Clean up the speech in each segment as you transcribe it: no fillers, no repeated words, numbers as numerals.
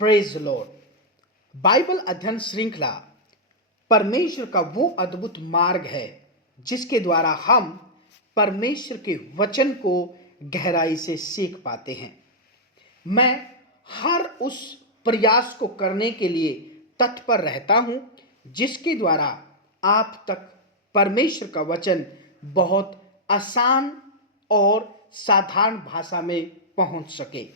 Praise Lord. Bible अध्ययन श्रृंखला परमेश्वर का वो अद्भुत मार्ग है जिसके द्वारा हम परमेश्वर के वचन को गहराई से सीख पाते हैं। मैं हर उस प्रयास को करने के लिए तत्पर रहता हूं जिसके द्वारा आप तक परमेश्वर का वचन बहुत आसान और साधारण भाषा में पहुंच सके।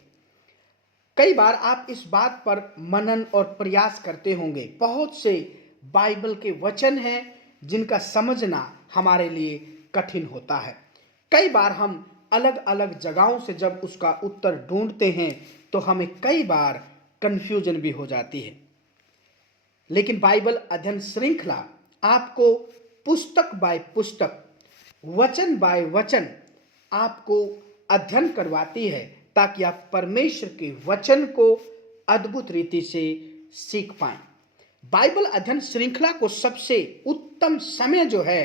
कई बार आप इस बात पर मनन और प्रयास करते होंगे, बहुत से बाइबल के वचन हैं जिनका समझना हमारे लिए कठिन होता है। कई बार हम अलग अलग जगहों से जब उसका उत्तर ढूंढते हैं तो हमें कई बार कंफ्यूजन भी हो जाती है। लेकिन बाइबल अध्ययन श्रृंखला आपको पुस्तक बाय पुस्तक, वचन बाय वचन आपको अध्ययन करवाती है ताकि आप परमेश्वर के वचन को अद्भुत रीति से सीख पाएं। बाइबल अध्ययन श्रृंखला को सबसे उत्तम समय जो है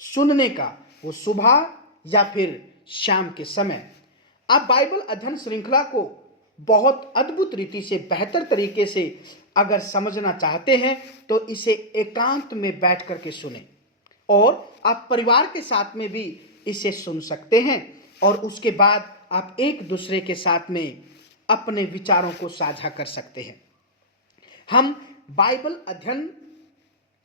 सुनने का, वो सुबह या फिर शाम के समय। आप बाइबल अध्ययन श्रृंखला को बहुत अद्भुत रीति से, बेहतर तरीके से अगर समझना चाहते हैं तो इसे एकांत में बैठ करके सुने, और आप परिवार के साथ में भी इसे सुन सकते हैं और उसके बाद आप एक दूसरे के साथ में अपने विचारों को साझा कर सकते हैं। हम बाइबल अध्ययन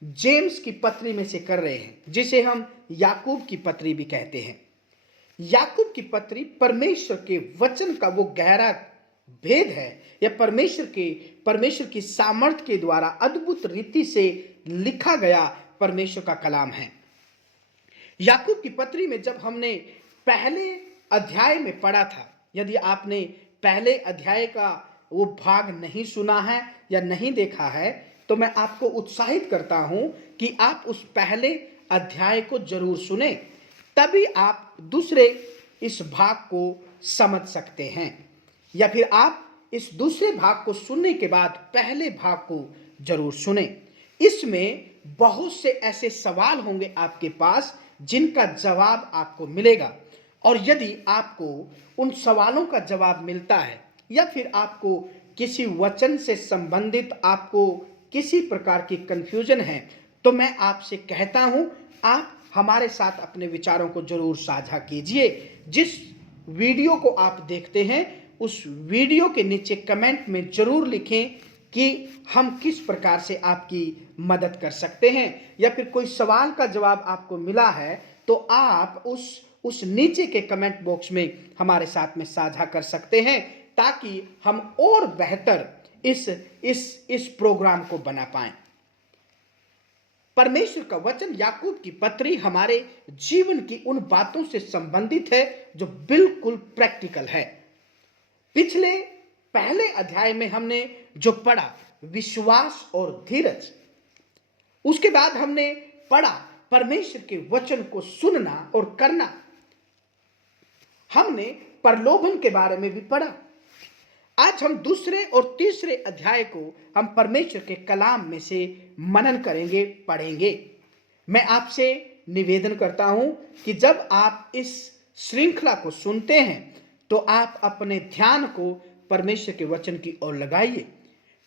जेम्स की पत्री में से कर रहे हैं, जिसे हम याकूब की पत्री भी कहते हैं। याकूब की पत्री परमेश्वर के वचन का वो गहरा भेद है, या परमेश्वर की सामर्थ्य के द्वारा अद्भुत रीति से लिखा गया परमेश्वर का कलाम है। याकूब की पत्री में जब हमने पहले अध्याय में पढ़ा था, यदि आपने पहले अध्याय का वो भाग नहीं सुना है या नहीं देखा है तो मैं आपको उत्साहित करता हूं कि आप उस पहले अध्याय को जरूर सुने, तभी आप दूसरे इस भाग को समझ सकते हैं। या फिर आप इस दूसरे भाग को सुनने के बाद पहले भाग को जरूर सुने। इसमें बहुत से ऐसे सवाल होंगे आपके पास जिनका जवाब आपको मिलेगा, और यदि आपको उन सवालों का जवाब मिलता है या फिर आपको किसी वचन से संबंधित आपको किसी प्रकार की कंफ्यूजन है, तो मैं आपसे कहता हूं आप हमारे साथ अपने विचारों को जरूर साझा कीजिए। जिस वीडियो को आप देखते हैं उस वीडियो के नीचे कमेंट में जरूर लिखें कि हम किस प्रकार से आपकी मदद कर सकते हैं, या फिर कोई सवाल का जवाब आपको मिला है तो आप उस नीचे के कमेंट बॉक्स में हमारे साथ में साझा कर सकते हैं, ताकि हम और बेहतर इस प्रोग्राम को बना पाएं। परमेश्वर का वचन याकूब की पत्री हमारे जीवन की उन बातों से संबंधित है जो बिल्कुल प्रैक्टिकल है। पिछले पहले अध्याय में हमने जो पढ़ा विश्वास और धीरज, उसके बाद हमने पढ़ा परमेश्वर के वचन को सुनना और करना, हमने प्रलोभन के बारे में भी पढ़ा। आज हम दूसरे और तीसरे अध्याय को हम परमेश्वर के कलाम में से मनन करेंगे, पढ़ेंगे। मैं आपसे निवेदन करता हूं कि जब आप इस श्रृंखला को सुनते हैं तो आप अपने ध्यान को परमेश्वर के वचन की ओर लगाइए,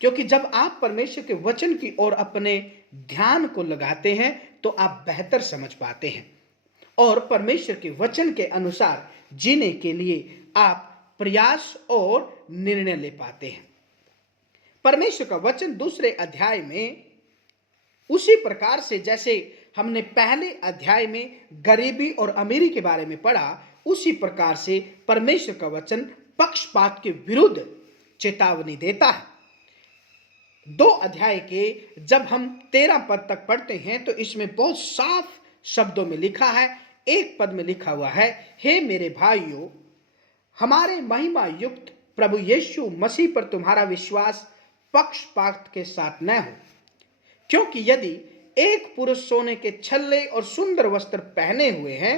क्योंकि जब आप परमेश्वर के वचन की ओर अपने ध्यान को लगाते हैं तो आप बेहतर समझ पाते हैं और परमेश्वर के वचन के अनुसार जीने के लिए आप प्रयास और निर्णय ले पाते हैं। परमेश्वर का वचन दूसरे अध्याय में उसी प्रकार से जैसे हमने पहले अध्याय में गरीबी और अमीरी के बारे में पढ़ा, उसी प्रकार से परमेश्वर का वचन पक्षपात के विरुद्ध चेतावनी देता है। 2 अध्याय के जब हम 13 पद तक पढ़ते हैं तो इसमें बहुत साफ शब्दों में लिखा है, एक पद में लिखा हुआ है, हे मेरे भाइयों, हमारे महिमा युक्त प्रभु यीशु मसीह पर तुम्हारा विश्वास पक्षपात के साथ न हो, क्योंकि यदि एक पुरुष सोने के छल्ले और सुंदर वस्त्र पहने हुए हैं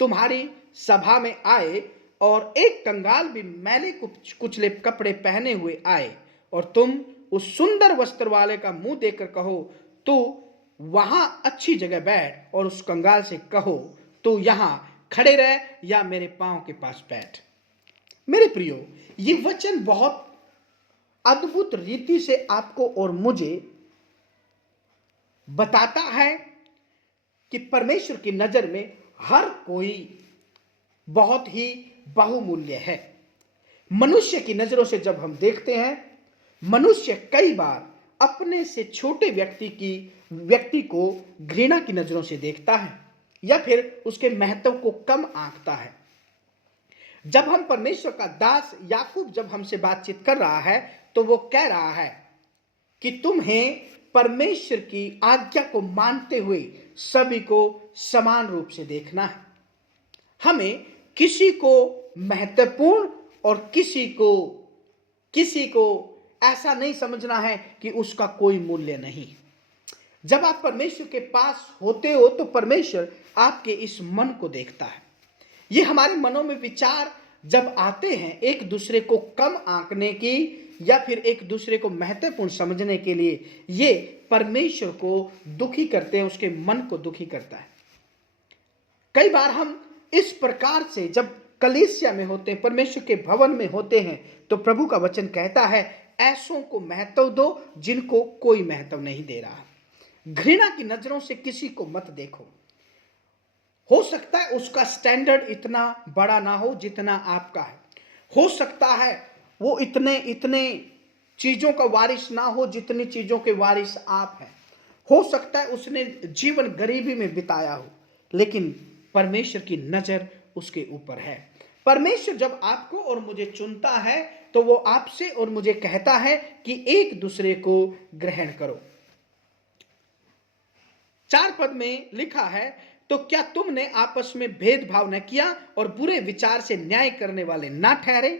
तुम्हारी सभा में आए और एक कंगाल भी मैले कुचले कपड़े पहने हुए आए, और तुम उस सुंदर वस्त्र वाले का मुंह देखकर कहो तू वहां अच्छी जगह बैठ, और उस कंगाल से कहो तू यहां खड़े रह या मेरे पांव के पास बैठ। मेरे प्रियो, ये वचन बहुत अद्भुत रीति से आपको और मुझे बताता है कि परमेश्वर की नजर में हर कोई बहुत ही बहुमूल्य है। मनुष्य की नजरों से जब हम देखते हैं, मनुष्य कई बार अपने से छोटे व्यक्ति को घृणा की नजरों से देखता है या फिर उसके महत्व को कम आंकता है। जब हम परमेश्वर का दास याकूब जब हमसे बातचीत कर रहा है तो वो कह रहा है कि तुम्हें परमेश्वर की आज्ञा को मानते हुए सभी को समान रूप से देखना है। हमें किसी को महत्वपूर्ण और किसी को ऐसा नहीं समझना है कि उसका कोई मूल्य नहीं। जब आप परमेश्वर के पास होते हो तो परमेश्वर आपके इस मन को देखता है। ये हमारे मनों में विचार जब आते हैं एक दूसरे को कम आंकने की या फिर एक दूसरे को महत्वपूर्ण समझने के लिए, ये परमेश्वर को दुखी करते हैं, उसके मन को दुखी करता है। कई बार हम इस प्रकार से जब कलीसिया में होते हैं, परमेश्वर के भवन में होते हैं, तो प्रभु का वचन कहता है ऐसों को महत्व दो जिनको कोई महत्व नहीं दे रहा। घृणा की नजरों से किसी को मत देखो। हो सकता है उसका स्टैंडर्ड इतना बड़ा ना हो जितना आपका है। हो सकता है वो इतने चीजों का वारिस ना हो जितनी चीजों के वारिस आप हैं। हो सकता है उसने जीवन गरीबी में बिताया हो, लेकिन परमेश्वर की नजर उसके ऊपर है। परमेश्वर जब आपको और मुझे चुनता है तो वो आपसे और मुझे कहता है कि एक दूसरे को ग्रहण करो। 4 पद में लिखा है, तो क्या तुमने आपस में भेदभाव न किया और बुरे विचार से न्याय करने वाले ना ठहरे।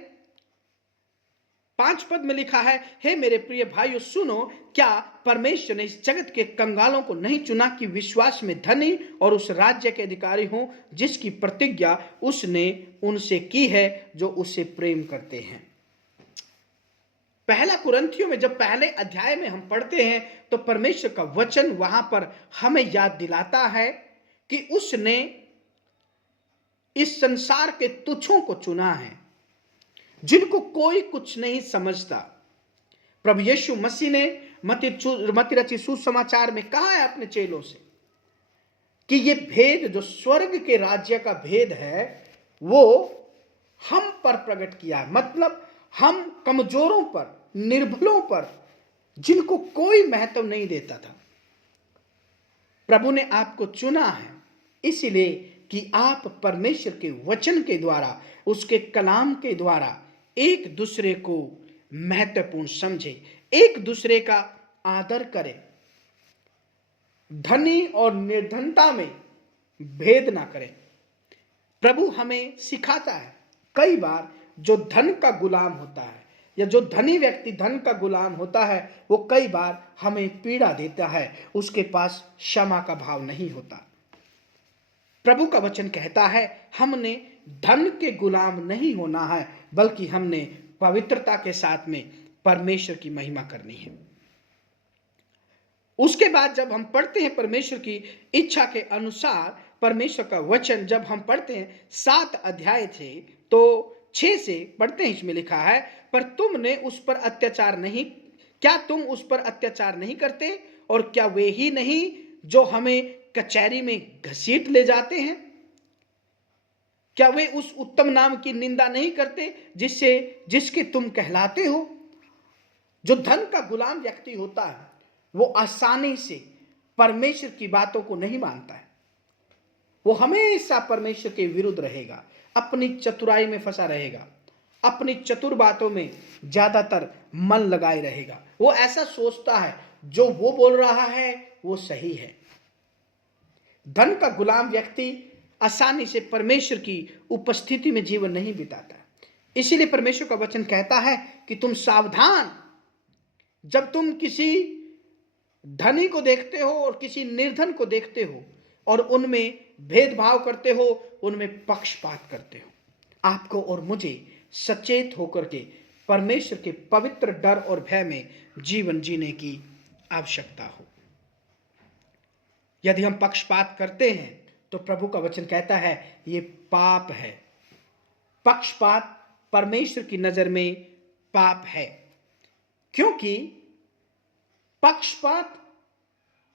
5 पद में लिखा है, हे मेरे प्रिय भाइयों सुनो, क्या परमेश्वर ने इस जगत के कंगालों को नहीं चुना कि विश्वास में धनी और उस राज्य के अधिकारी हों जिसकी प्रतिज्ञा उसने उनसे की है जो उसे प्रेम करते हैं। पहला कुरिन्थियों में जब पहले अध्याय में हम पढ़ते हैं तो परमेश्वर का वचन वहां पर हमें याद दिलाता है कि उसने इस संसार के तुच्छों को चुना है जिनको कोई कुछ नहीं समझता। प्रभु यीशु मसीह ने मत्ती रचित सुसमाचार में कहा है अपने चेलों से कि ये भेद जो स्वर्ग के राज्य का भेद है वो हम पर प्रकट किया है। मतलब हम कमजोरों पर, निर्बलों पर, जिनको कोई महत्व नहीं देता था, प्रभु ने आपको चुना है इसलिए कि आप परमेश्वर के वचन के द्वारा, उसके कलाम के द्वारा एक दूसरे को महत्वपूर्ण समझे, एक दूसरे का आदर करें, धनी और निर्धनता में भेद ना करें। प्रभु हमें सिखाता है। कई बार जो धन का गुलाम होता है या जो धनी व्यक्ति धन का गुलाम होता है वो कई बार हमें पीड़ा देता है, उसके पास क्षमा का भाव नहीं होता। प्रभु का वचन कहता है हमने धन के गुलाम नहीं होना है बल्कि हमने पवित्रता के साथ में परमेश्वर की महिमा करनी है। उसके बाद जब हम पढ़ते हैं परमेश्वर की इच्छा के अनुसार परमेश्वर का वचन, जब हम पढ़ते हैं 7 अध्याय थे तो 6 से पढ़ते हैं, इसमें लिखा है, पर तुमने उस पर अत्याचार नहीं, क्या तुम उस पर अत्याचार नहीं करते, और क्या वे ही नहीं जो हमें कचहरी में घसीट ले जाते हैं। क्या वे उस उत्तम नाम की निंदा नहीं करते जिसके तुम कहलाते हो। जो धन का गुलाम व्यक्ति होता है वो आसानी से परमेश्वर की बातों को नहीं मानता है। वो हमेशा परमेश्वर के विरुद्ध रहेगा, अपनी चतुराई में फंसा रहेगा, अपनी चतुर बातों में ज्यादातर मन लगाए रहेगा। वो ऐसा सोचता है जो वो बोल रहा है वो सही है। धन का गुलाम व्यक्ति आसानी से परमेश्वर की उपस्थिति में जीवन नहीं बिताता। इसीलिए परमेश्वर का वचन कहता है कि तुम सावधान, जब तुम किसी धनी को देखते हो और किसी निर्धन को देखते हो और उनमें भेदभाव करते हो, उनमें पक्षपात करते हो, आपको और मुझे सचेत होकर के परमेश्वर के पवित्र डर और भय में जीवन जीने की आवश्यकता हो। यदि हम पक्षपात करते हैं तो प्रभु का वचन कहता है ये पाप है। पक्षपात परमेश्वर की नजर में पाप है। क्योंकि पक्षपात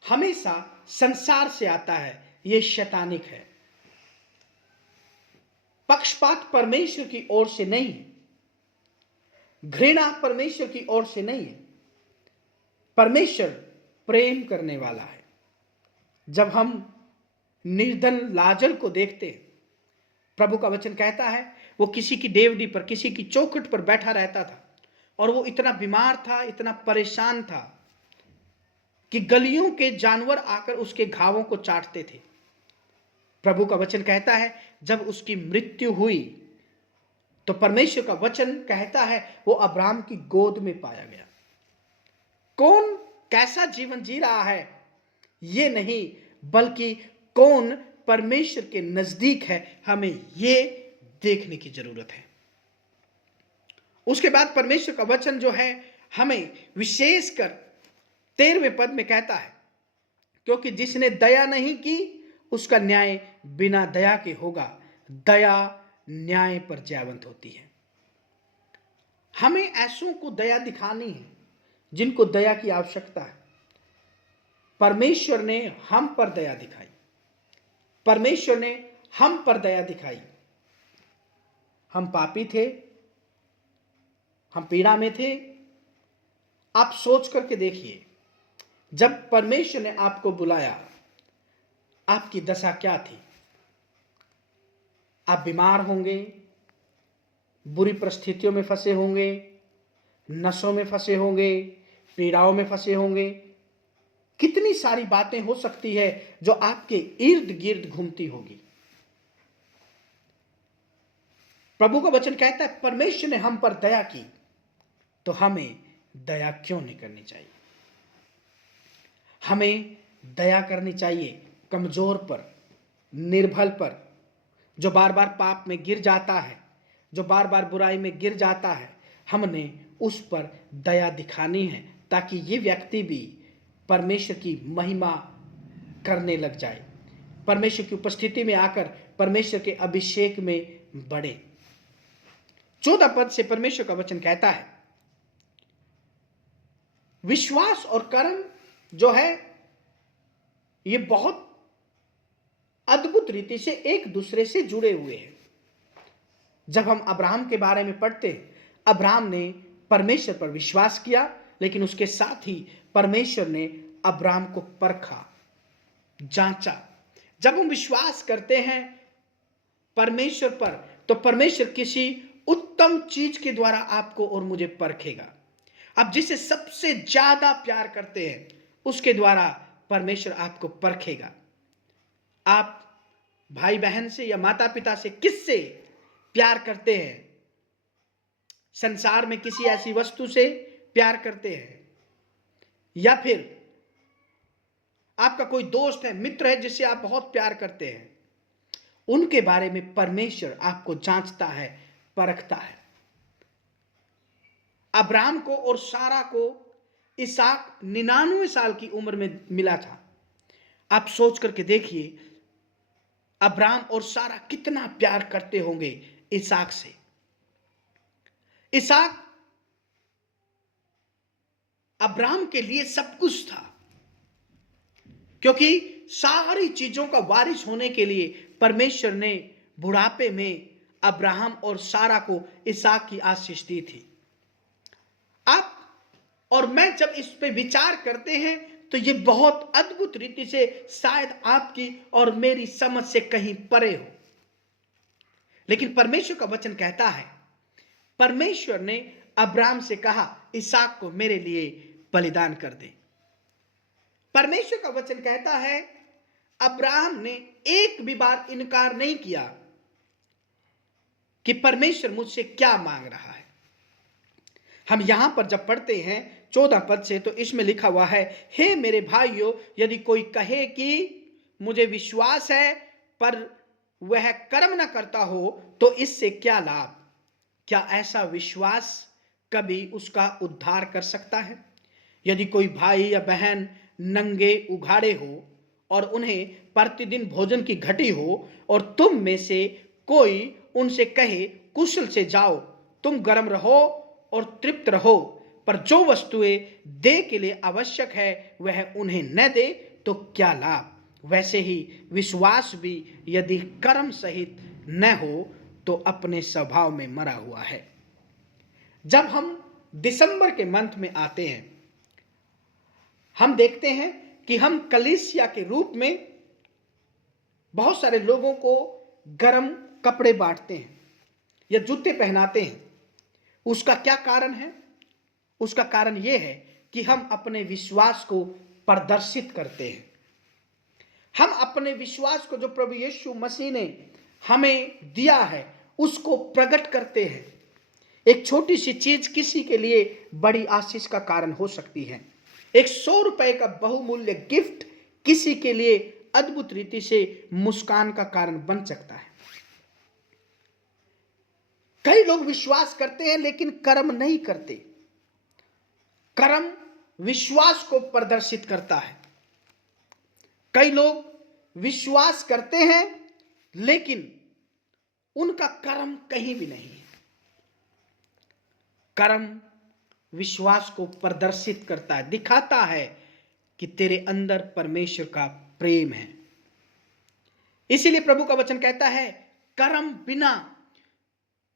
हमेशा संसार से आता है, यह शैतानिक है। पक्षपात परमेश्वर की ओर से नहीं है, घृणा परमेश्वर की ओर से नहीं है। परमेश्वर प्रेम करने वाला है। जब हम निर्धन लाजर को देखते हैं, प्रभु का वचन कहता है वो किसी की डेवड़ी पर, किसी की चौखट पर बैठा रहता था और वो इतना बीमार था, इतना परेशान था कि गलियों के जानवर आकर उसके घावों को चाटते थे। प्रभु का वचन कहता है जब उसकी मृत्यु हुई तो परमेश्वर का वचन कहता है वो अब्राहम की गोद में पाया गया। कौन कैसा जीवन जी रहा है ये नहीं, बल्कि कौन परमेश्वर के नजदीक है, हमें ये देखने की जरूरत है। उसके बाद परमेश्वर का वचन जो है हमें विशेषकर 13वें पद में कहता है, क्योंकि जिसने दया नहीं की उसका न्याय बिना दया के होगा, दया न्याय पर जयवंत होती है। हमें ऐसों को दया दिखानी है जिनको दया की आवश्यकता है। परमेश्वर ने हम पर दया दिखाई, परमेश्वर ने हम पर दया दिखाई। हम पापी थे, हम पीड़ा में थे। आप सोच करके देखिए, जब परमेश्वर ने आपको बुलाया आपकी दशा क्या थी? आप बीमार होंगे, बुरी परिस्थितियों में फंसे होंगे, नशों में फंसे होंगे, पीड़ाओं में फंसे होंगे। कितनी सारी बातें हो सकती है जो आपके इर्द गिर्द घूमती होगी। प्रभु का वचन कहता है परमेश्वर ने हम पर दया की, तो हमें दया क्यों नहीं करनी चाहिए? हमें दया करनी चाहिए कमजोर पर, निर्बल पर, जो बार बार पाप में गिर जाता है, जो बार बार बुराई में गिर जाता है। हमने उस पर दया दिखानी है ताकि ये व्यक्ति भी परमेश्वर की महिमा करने लग जाए, परमेश्वर की उपस्थिति में आकर परमेश्वर के अभिषेक में बढ़े। 14 पद से परमेश्वर का वचन कहता है विश्वास और कर्म जो है ये बहुत अद्भुत रीति से एक दूसरे से जुड़े हुए हैं। जब हम अब्राहम के बारे में पढ़ते हैं, अब्राहम ने परमेश्वर पर विश्वास किया, लेकिन उसके साथ ही परमेश्वर ने अब्राहम को परखा, जांचा। जब हम विश्वास करते हैं परमेश्वर पर, तो परमेश्वर किसी उत्तम चीज के द्वारा आपको और मुझे परखेगा। आप जिसे सबसे ज्यादा प्यार करते हैं उसके द्वारा परमेश्वर आपको परखेगा। आप भाई बहन से या माता पिता से किससे प्यार करते हैं? संसार में किसी ऐसी वस्तु से प्यार करते हैं, या फिर आपका कोई दोस्त है, मित्र है जिससे आप बहुत प्यार करते हैं? उनके बारे में परमेश्वर आपको जांचता है, परखता है। अब्राहम को और सारा को इसहाक 99 साल की उम्र में मिला था। आप सोच करके देखिए अब्राहम और सारा कितना प्यार करते होंगे इसहाक से। इसहाक अब्राहम के लिए सब कुछ था, क्योंकि सारी चीजों का वारिस होने के लिए परमेश्वर ने बुढ़ापे में अब्राहम और सारा को इसहाक की आशीष दी थी। आप और मैं जब इस पे विचार करते हैं तो ये बहुत अद्भुत रीति से शायद आपकी और मेरी समझ से कहीं परे हो, लेकिन परमेश्वर का वचन कहता है, परमेश्वर ने अब्राहम से कहा इसहाक को मेरे लिए बलिदान कर दे। परमेश्वर का वचन कहता है अब्राहम ने एक भी बार इनकार नहीं किया कि परमेश्वर मुझसे क्या मांग रहा है। हम यहां पर जब पढ़ते हैं 14 पद से, तो इसमें लिखा हुआ है, हे मेरे भाइयों, यदि कोई कहे कि मुझे विश्वास है पर वह कर्म न करता हो तो इससे क्या लाभ? क्या ऐसा विश्वास कभी उसका उद्धार कर सकता है? यदि कोई भाई या बहन नंगे उघाड़े हो और उन्हें प्रतिदिन भोजन की घटी हो और तुम में से कोई उनसे कहे कुशल से जाओ, तुम गर्म रहो और तृप्त रहो, पर जो वस्तुएं देह के लिए आवश्यक है वह उन्हें न दे तो क्या लाभ। वैसे ही विश्वास भी यदि कर्म सहित न हो तो अपने स्वभाव में मरा हुआ है। जब हम दिसंबर के मंथ में आते हैं, हम देखते हैं कि हम कलीसिया के रूप में बहुत सारे लोगों को गर्म कपड़े बांटते हैं या जूते पहनाते हैं। उसका क्या कारण है? उसका कारण यह है कि हम अपने विश्वास को प्रदर्शित करते हैं। हम अपने विश्वास को जो प्रभु यीशु मसीह ने हमें दिया है उसको प्रकट करते हैं। एक छोटी सी चीज किसी के लिए बड़ी आशीष का कारण हो सकती है। एक 100 रुपए का बहुमूल्य गिफ्ट किसी के लिए अद्भुत रीति से मुस्कान का कारण बन सकता है। कई लोग विश्वास करते हैं लेकिन कर्म नहीं करते। कर्म विश्वास को प्रदर्शित करता है। कई लोग विश्वास करते हैं लेकिन उनका कर्म कहीं भी नहीं है। कर्म विश्वास को प्रदर्शित करता है, दिखाता है कि तेरे अंदर परमेश्वर का प्रेम है। इसीलिए प्रभु का वचन कहता है कर्म बिना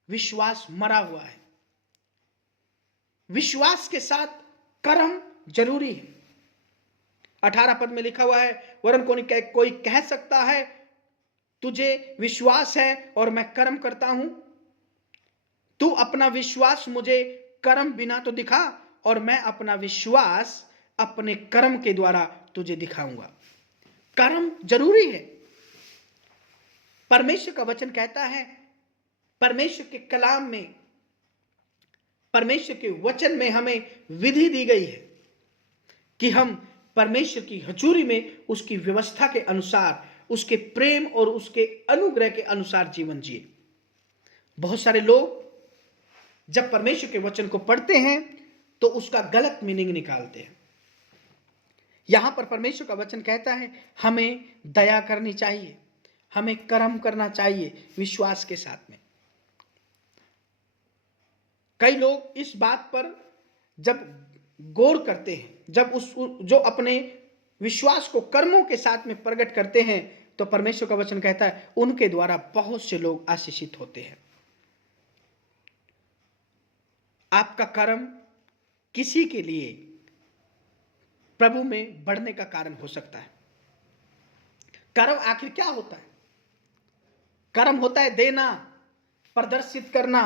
विश्वास मरा हुआ है। विश्वास के साथ कर्म जरूरी है। 18 पद में लिखा हुआ है, वरन कोई कह सकता है तुझे विश्वास है और मैं कर्म करता हूं। तू अपना विश्वास मुझे कर्म बिना तो दिखा और मैं अपना विश्वास अपने कर्म के द्वारा तुझे दिखाऊंगा। कर्म जरूरी है। परमेश्वर का वचन कहता है, परमेश्वर के कलाम में, परमेश्वर के वचन में हमें विधि दी गई है कि हम परमेश्वर की हजूरी में उसकी व्यवस्था के अनुसार, उसके प्रेम और उसके अनुग्रह के अनुसार जीवन जिए। बहुत सारे लोग जब परमेश्वर के वचन को पढ़ते हैं तो उसका गलत मीनिंग निकालते हैं। यहां पर परमेश्वर का वचन कहता है हमें दया करनी चाहिए, हमें कर्म करना चाहिए विश्वास के साथ में। कई लोग इस बात पर जब गौर करते हैं, जब जो अपने विश्वास को कर्मों के साथ में प्रकट करते हैं, तो परमेश्वर का वचन कहता है उनके द्वारा बहुत से लोग आशीषित होते हैं। आपका कर्म किसी के लिए प्रभु में बढ़ने का कारण हो सकता है। कर्म आखिर क्या होता है? कर्म होता है देना, प्रदर्शित करना,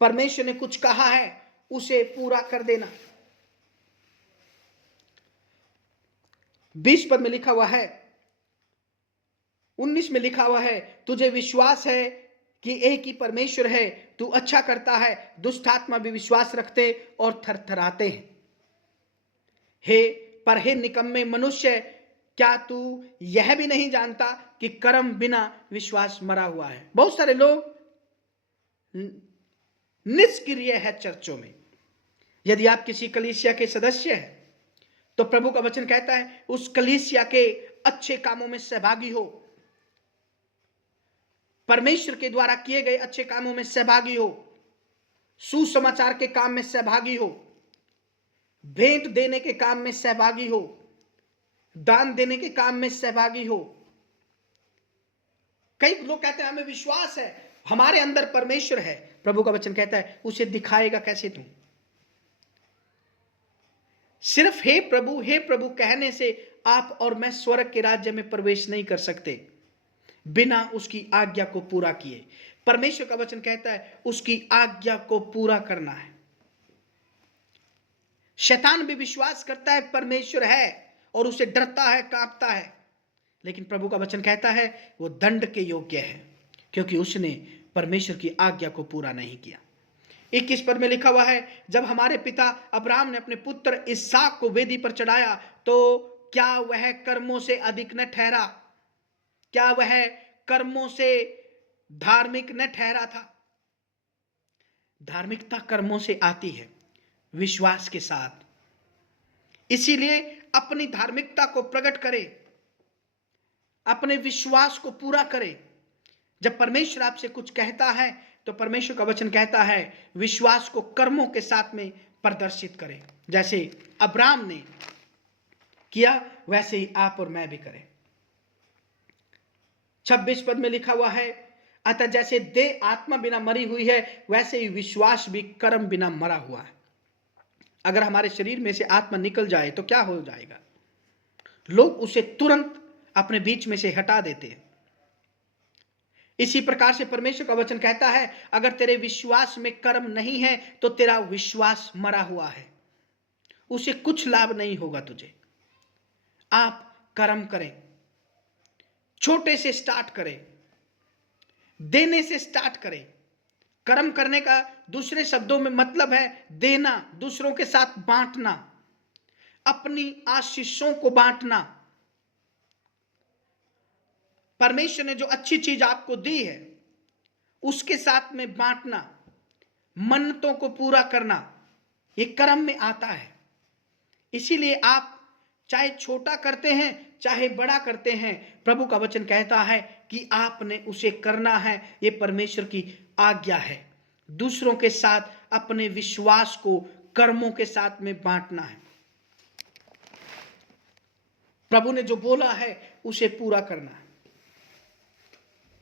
परमेश्वर ने कुछ कहा है उसे पूरा कर देना। 20 पद में लिखा हुआ है, 19 में लिखा हुआ है, तुझे विश्वास है कि एक ही परमेश्वर है, तू अच्छा करता है, दुष्ट आत्मा भी विश्वास रखते और थरथराते हैं। हे निकम्मे मनुष्य, क्या तू यह भी नहीं जानता कि कर्म बिना विश्वास मरा हुआ है। बहुत सारे लोग निष्क्रिय है चर्चों में। यदि आप किसी कलीसिया के सदस्य हैं तो प्रभु का वचन कहता है उस कलीसिया के अच्छे कामों में सहभागी हो, परमेश्वर के द्वारा किए गए अच्छे कामों में सहभागी हो, सुसमाचार के काम में सहभागी हो, भेंट देने के काम में सहभागी हो, दान देने के काम में सहभागी हो। कई लोग कहते हैं हमें विश्वास है, हमारे अंदर परमेश्वर है। प्रभु का वचन कहता है उसे दिखाएगा कैसे तू? सिर्फ हे प्रभु कहने से आप और मैं स्वर्ग के राज्य में प्रवेश नहीं कर सकते बिना उसकी आज्ञा को पूरा किए। परमेश्वर का वचन कहता है उसकी आज्ञा को पूरा करना है। शैतान भी विश्वास करता है परमेश्वर है और उसे डरता है, कांपता है, लेकिन प्रभु का वचन कहता है वो दंड के योग्य है क्योंकि उसने परमेश्वर की आज्ञा को पूरा नहीं किया। 21 पद में लिखा हुआ है, जब हमारे पिता अब्राहम ने अपने पुत्र इसहाक को वेदी पर चढ़ाया तो क्या वह कर्मों से अधिक न ठहरा? क्या वह कर्मों से धार्मिक न ठहरा था? धार्मिकता कर्मों से आती है विश्वास के साथ। इसीलिए अपनी धार्मिकता को प्रकट करें, अपने विश्वास को पूरा करें। जब परमेश्वर आपसे कुछ कहता है तो परमेश्वर का वचन कहता है विश्वास को कर्मों के साथ में प्रदर्शित करें। जैसे अब्राहम ने किया वैसे ही आप और मैं भी करें। 26 पद में लिखा हुआ है, अतः जैसे देह आत्मा बिना मरी हुई है वैसे ही विश्वास भी कर्म बिना मरा हुआ है। अगर हमारे शरीर में से आत्मा निकल जाए तो क्या हो जाएगा? लोग उसे तुरंत अपने बीच में से हटा देते हैं। इसी प्रकार से परमेश्वर का वचन कहता है, अगर तेरे विश्वास में कर्म नहीं है तो तेरा विश्वास मरा हुआ है, उसे कुछ लाभ नहीं होगा तुझे। आप कर्म करें, छोटे से स्टार्ट करें, देने से स्टार्ट करें। कर्म करने का दूसरे शब्दों में मतलब है देना, दूसरों के साथ बांटना, अपनी आशीषों को बांटना। परमेश्वर ने जो अच्छी चीज आपको दी है उसके साथ में बांटना, मन्नतों को पूरा करना, ये कर्म में आता है। इसीलिए आप चाहे छोटा करते हैं चाहे बड़ा करते हैं, प्रभु का वचन कहता है कि आपने उसे करना है। ये परमेश्वर की आज्ञा है। दूसरों के साथ अपने विश्वास को कर्मों के साथ में बांटना है। प्रभु ने जो बोला है उसे पूरा करना है।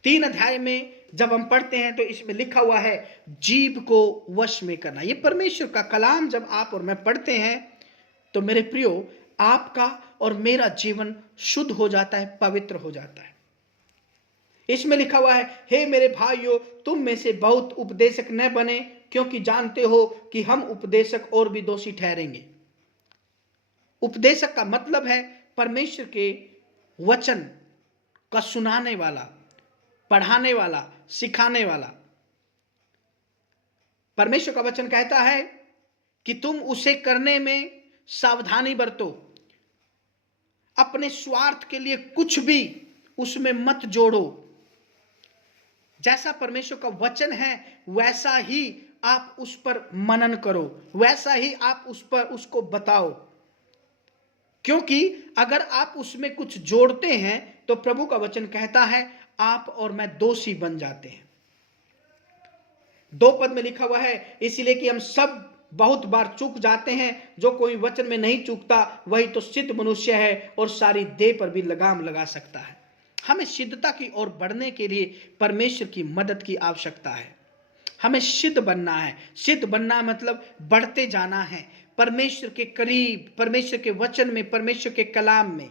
3 अध्याय में जब हम पढ़ते हैं तो इसमें लिखा हुआ है जीभ को वश में करना। ये परमेश्वर का कलाम जब आप और मैं पढ़ते हैं तो मेरे प्रियो, आपका और मेरा जीवन शुद्ध हो जाता है, पवित्र हो जाता है। इसमें लिखा हुआ है, हे मेरे भाइयों, तुम में से बहुत उपदेशक न बने, क्योंकि जानते हो कि हम उपदेशक और भी दोषी ठहरेंगे। उपदेशक का मतलब है परमेश्वर के वचन का सुनाने वाला, पढ़ाने वाला, सिखाने वाला। परमेश्वर का वचन कहता है कि तुम उसे करने में सावधानी बरतो, अपने स्वार्थ के लिए कुछ भी उसमें मत जोड़ो। जैसा परमेश्वर का वचन है वैसा ही आप उस पर मनन करो, वैसा ही आप उस पर उसको बताओ। क्योंकि अगर आप उसमें कुछ जोड़ते हैं तो प्रभु का वचन कहता है आप और मैं दोषी बन जाते हैं। 2 पद में लिखा हुआ है, इसलिए कि हम सब बहुत बार चूक जाते हैं, जो कोई वचन में नहीं चूकता वही तो सिद्ध मनुष्य है और सारी देह पर भी लगाम लगा सकता है। हमें सिद्धता की ओर बढ़ने के लिए परमेश्वर की मदद की आवश्यकता है। हमें सिद्ध बनना है। सिद्ध बनना मतलब बढ़ते जाना है परमेश्वर के करीब, परमेश्वर के वचन में, परमेश्वर के कलाम में।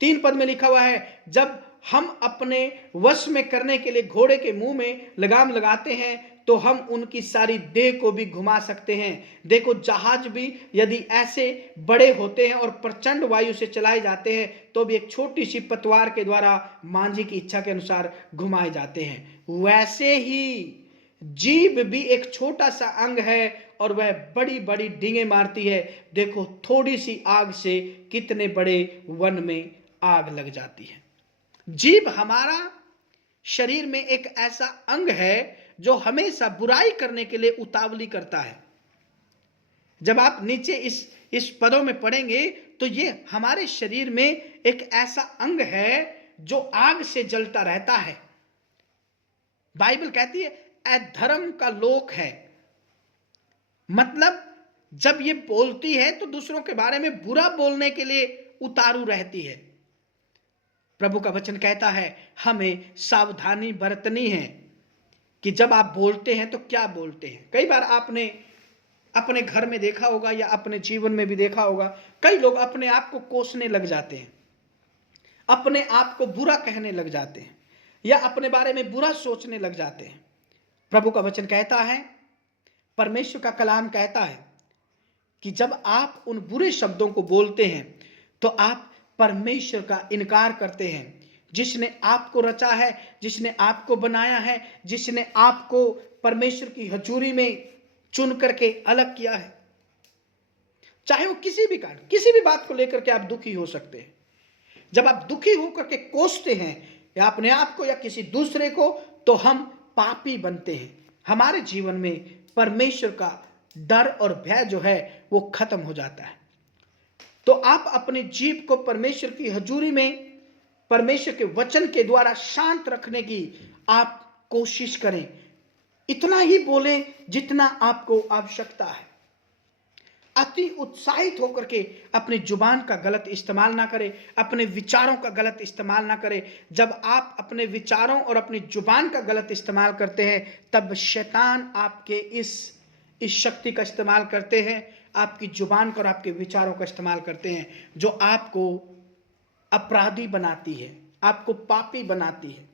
3 पद में लिखा हुआ है, जब हम अपने वश में करने के लिए घोड़े के मुंह में लगाम लगाते हैं तो हम उनकी सारी देह को भी घुमा सकते हैं। देखो, जहाज भी यदि ऐसे बड़े होते हैं और प्रचंड वायु से चलाए जाते हैं तो भी एक छोटी सी पतवार के द्वारा मांझी की इच्छा के अनुसार घुमाए जाते हैं। वैसे ही जीभ भी एक छोटा सा अंग है और वह बड़ी बड़ी डींगे मारती है। देखो, थोड़ी सी आग से कितने बड़े वन में आग लग जाती है। जीभ हमारा शरीर में एक ऐसा अंग है जो हमेशा बुराई करने के लिए उतावली करता है। जब आप नीचे इस पदों में पढ़ेंगे तो ये हमारे शरीर में एक ऐसा अंग है जो आग से जलता रहता है। बाइबल कहती है अधर्म का लोक है, मतलब जब ये बोलती है तो दूसरों के बारे में बुरा बोलने के लिए उतारू रहती है। प्रभु का वचन कहता है हमें सावधानी बरतनी है कि जब आप बोलते हैं तो क्या बोलते हैं। कई बार आपने अपने घर में देखा होगा या अपने जीवन में भी देखा होगा, कई लोग अपने आप को कोसने लग जाते हैं, अपने आप को बुरा कहने लग जाते हैं या अपने बारे में बुरा सोचने लग जाते हैं। प्रभु का वचन कहता है, परमेश्वर का कलाम कहता है कि जब आप उन बुरे शब्दों को बोलते हैं तो आप परमेश्वर का इनकार करते हैं, जिसने आपको रचा है, जिसने आपको बनाया है, जिसने आपको परमेश्वर की हजूरी में चुन करके अलग किया है। चाहे वो किसी भी कारण, किसी भी बात को लेकर के आप दुखी हो सकते हैं। जब आप दुखी होकर के कोसते हैं या अपने आप को या किसी दूसरे को, तो हम पापी बनते हैं। हमारे जीवन में परमेश्वर का डर और भय जो है वो खत्म हो जाता है। तो आप अपनी जीभ को परमेश्वर की हजूरी में, परमेश्वर के वचन के द्वारा शांत रखने की आप कोशिश करें। इतना ही बोलें जितना आपको आवश्यकता है। अति उत्साहित होकर के अपनी जुबान का गलत इस्तेमाल ना करें, अपने विचारों का गलत इस्तेमाल ना करें। जब आप अपने विचारों और अपनी जुबान का गलत इस्तेमाल करते हैं, तब शैतान आपके इस शक्ति का इस्तेमाल करते हैं, आपकी जुबान का और आपके विचारों का इस्तेमाल करते हैं, जो आपको अपराधी बनाती है, आपको पापी बनाती है।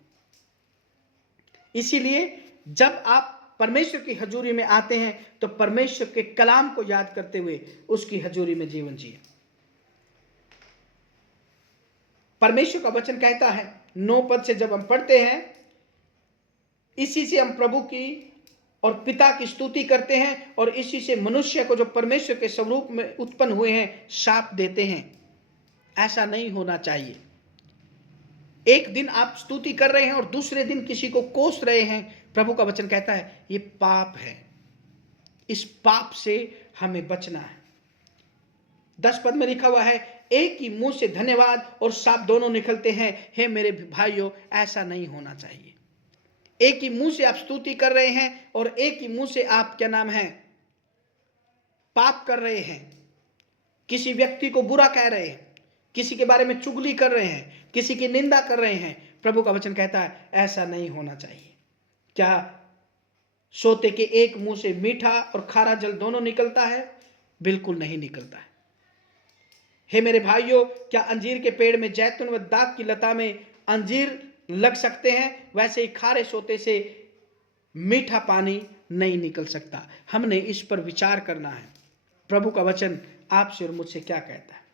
इसीलिए जब आप परमेश्वर की हजूरी में आते हैं तो परमेश्वर के कलाम को याद करते हुए उसकी हजूरी में जीवन जिए। परमेश्वर का वचन कहता है 9 पद से जब हम पढ़ते हैं, इसी से हम प्रभु की और पिता की स्तुति करते हैं और इसी से मनुष्य को जो परमेश्वर के स्वरूप में उत्पन्न हुए हैं शाप देते हैं। ऐसा नहीं होना चाहिए। एक दिन आप स्तुति कर रहे हैं और दूसरे दिन किसी को कोस रहे हैं। प्रभु का वचन कहता है ये पाप है। इस पाप से हमें बचना है। 10 पद में लिखा हुआ है, एक ही मुंह से धन्यवाद और शाप दोनों निकलते हैं। हे मेरे भाइयों, ऐसा नहीं होना चाहिए। एक ही मुंह से आप स्तुति कर रहे हैं और एक ही मुंह से आप क्या नाम है, पाप कर रहे हैं। किसी व्यक्ति को बुरा कह रहे हैं, किसी के बारे में चुगली कर रहे हैं, किसी की निंदा कर रहे हैं। प्रभु का वचन कहता है ऐसा नहीं होना चाहिए। क्या सोते के एक मुंह से मीठा और खारा जल दोनों निकलता है? बिल्कुल नहीं निकलता है। हे मेरे भाइयों, क्या अंजीर के पेड़ में जैतून व दाख की लता में अंजीर लग सकते हैं? वैसे ही खारे सोते से मीठा पानी नहीं निकल सकता। हमने इस पर विचार करना है। प्रभु का वचन आपसे और मुझसे क्या कहता है?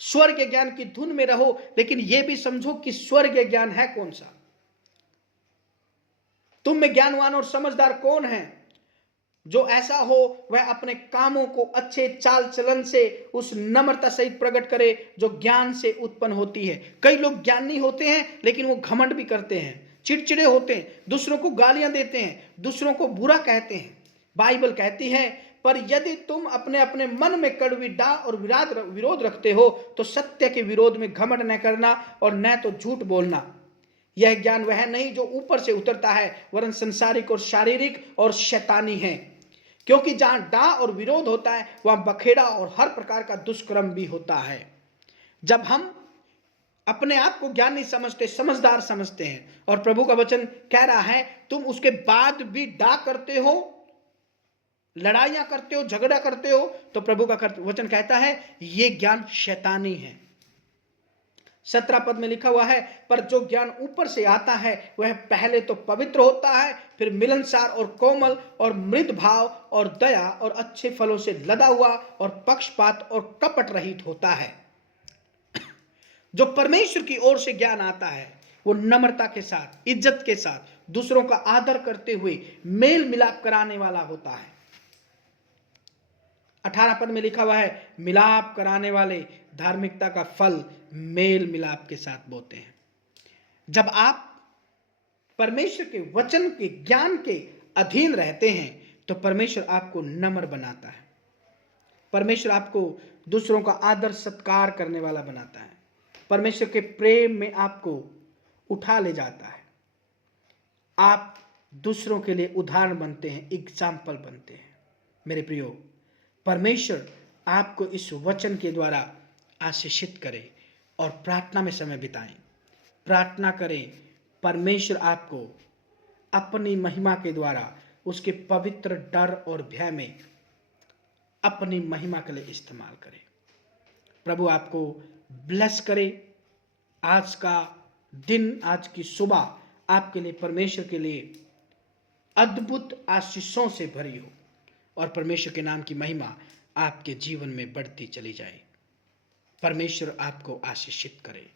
स्वर्ग ज्ञान की धुन में रहो, लेकिन यह भी समझो कि स्वर्ग ज्ञान है कौन सा। तुम में ज्ञानवान और समझदार कौन है? जो ऐसा हो वह अपने कामों को अच्छे चाल चलन से उस नम्रता सहित प्रकट करे जो ज्ञान से उत्पन्न होती है। कई लोग ज्ञानी होते हैं लेकिन वो घमंड भी करते हैं, चिड़चिड़े होते हैं, दूसरों को गालियां देते हैं, दूसरों को बुरा कहते हैं। बाइबल कहती है, पर यदि तुम अपने अपने मन में कड़वी डाह और विरोध रखते हो तो सत्य के विरोध में घमंड न करना और न तो झूठ बोलना। यह ज्ञान वह नहीं जो ऊपर से उतरता है, वरन संसारिक और शारीरिक और शैतानी है। क्योंकि जहां डाह और विरोध होता है वहां बखेड़ा और हर प्रकार का दुष्कर्म भी होता है। जब हम अपने आप को ज्ञानी समझते, समझदार समझते हैं और प्रभु का वचन कह रहा है तुम उसके बाद भी डाह करते हो, लड़ाइयां करते हो, झगड़ा करते हो, तो प्रभु का वचन कहता है यह ज्ञान शैतानी है। 17 पद में लिखा हुआ है, पर जो ज्ञान ऊपर से आता है वह पहले तो पवित्र होता है, फिर मिलनसार और कोमल और मृद भाव और दया और अच्छे फलों से लदा हुआ और पक्षपात और कपट रहित होता है। जो परमेश्वर की ओर से ज्ञान आता है वो नम्रता के साथ, इज्जत के साथ, दूसरों का आदर करते हुए मेल मिलाप कराने वाला होता है। 18 पद में लिखा हुआ है, मिलाप कराने वाले धार्मिकता का फल मेल मिलाप के साथ बोते हैं। जब आप परमेश्वर के वचन के ज्ञान के अधीन रहते हैं तो परमेश्वर आपको नम्र बनाता है। परमेश्वर आपको दूसरों का आदर सत्कार करने वाला बनाता है। परमेश्वर के प्रेम में आपको उठा ले जाता है। आप दूसरों के लिए उदाहरण बनते हैं, एग्जाम्पल बनते हैं। मेरे प्रियो, परमेश्वर आपको इस वचन के द्वारा आशीषित करे और प्रार्थना में समय बिताएं। प्रार्थना करें, परमेश्वर आपको अपनी महिमा के द्वारा उसके पवित्र डर और भय में अपनी महिमा के लिए इस्तेमाल करे। प्रभु आपको ब्लेस करे। आज का दिन, आज की सुबह आपके लिए, परमेश्वर के लिए अद्भुत आशीषों से भरी हो और परमेश्वर के नाम की महिमा आपके जीवन में बढ़ती चली जाए। परमेश्वर आपको आशीषित करे।